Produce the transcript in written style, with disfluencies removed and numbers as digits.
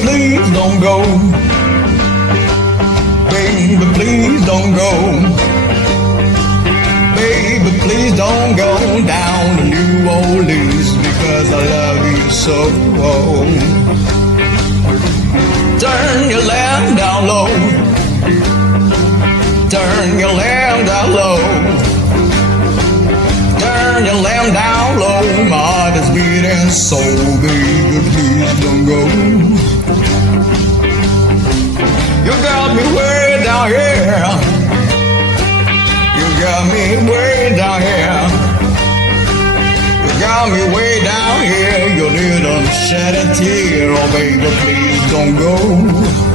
please don't go. Baby, please don't go. Baby, please don't go down to New Orleans because I love you so. Turn your lamp down low. Turn your lamp down low. Turn your lamp down low. My heart is beating so, baby, please don't go. You got me way down here. You got me way down here. You got me way down here. You didn't shed a tear. Oh, baby, please don't go.